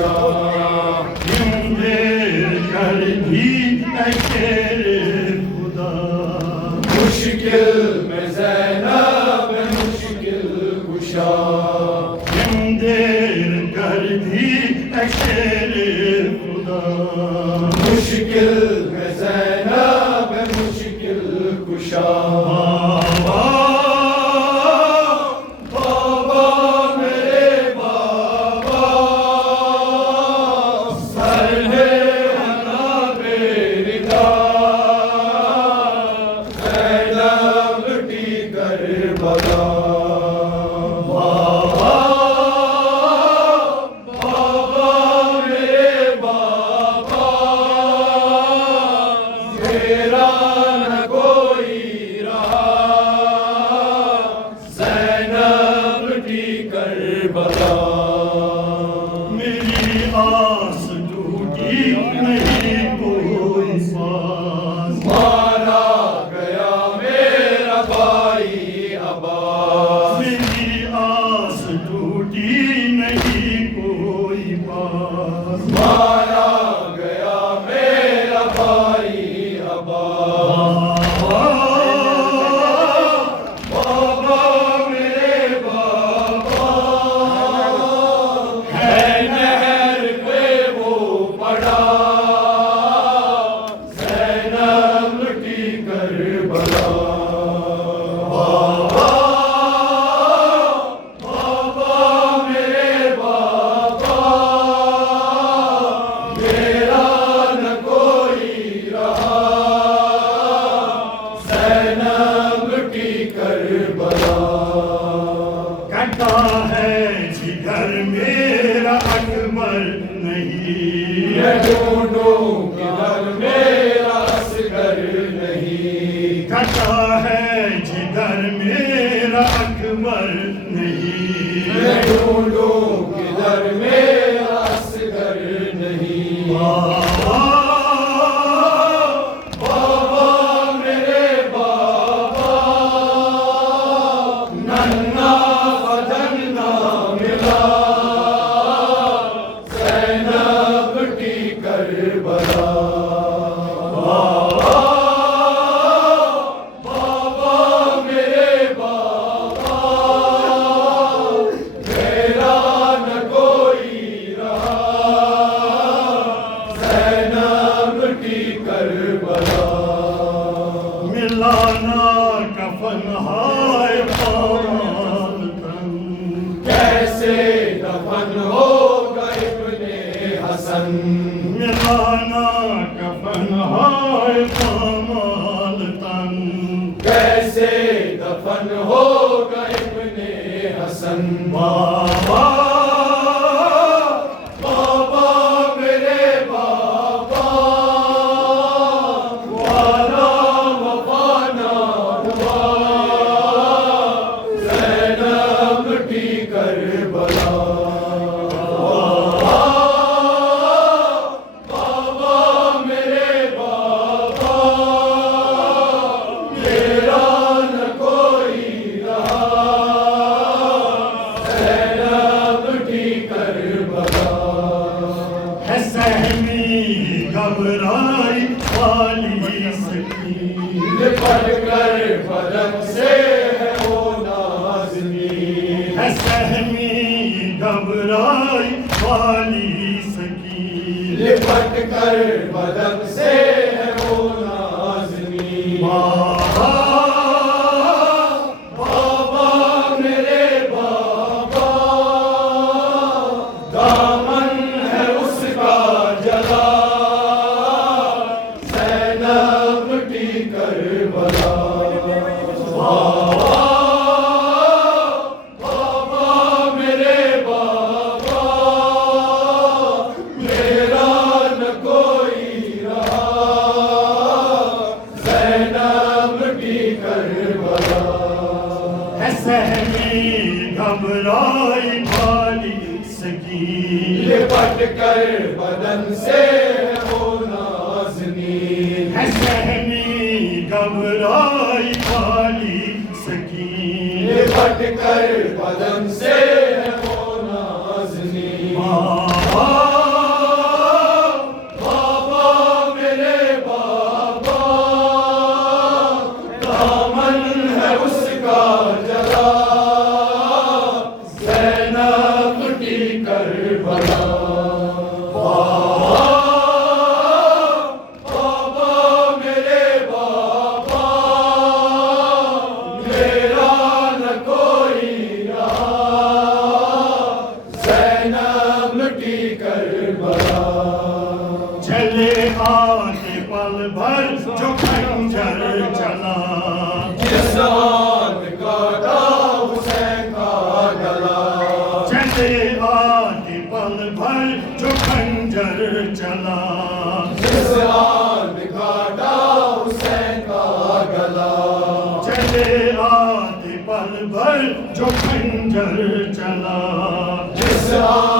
कुशा कर दी तेरे खुदा मुश्किल में ज़ैनब मुश्किल कुशा देर कर दी तेरे खुदा मुश्किल में ज़ैनब मुश्किल कुशा मेरी आस टूटी नहीं कोई पास मारा गया मेरा भाई अब्बास मेरी आस टूटी नहीं कोई पास मारा गया मेरा भाई अब्बास कहता है जिगर मेरा अकबर नहीं ढूंढो किधर मेरा असगर नहीं कहता है जिगर मेरा अकबर नहीं ढूंढो किधर मेरा असगर नहीं मिलाना कफन हाय पामाल तन कैसे दफन होगा इब्ने हसन मिलाना कफन हाय पामाल तन कैसे दफन होगा इब्ने हसन बाबा बाबा मेरे बाबा वाला वफाना हुआ ज़ैनब की करबला बाबा मेरे बाबा मेरा न कोई रहा ज़ैनब की करबला है सहमी घबराई वाली सकी लिपट कर बदन से है वो नाज़नी है सहमी घबराई वाली सकी लिपट कर बदन से है वो नाज़नी बाबा बाबा मेरे बाबा दामन है उसका जला ज़ैनब की करबला बाबा मेरे बाबा मेरा न कोई रहा ज़ैनब की करबला है सहमी घबराई वाली सकी लिपट कर बदन से वो नाज़नी है सहमी घबराई वाली सकी लिपट कर बदन से वो नाज़नी बाबा करबला बाबा मेरे बाबा मेरा न कोई रहा ज़ैनब लुटी करबला चले आके पल भर जो खंजर चला जिस आन काटा हुसैन का गला चले आके पल भर जो खंजर चला जिस आन काटा हुसैन का गला चले आके पल भर जो खंजर चला जिस आन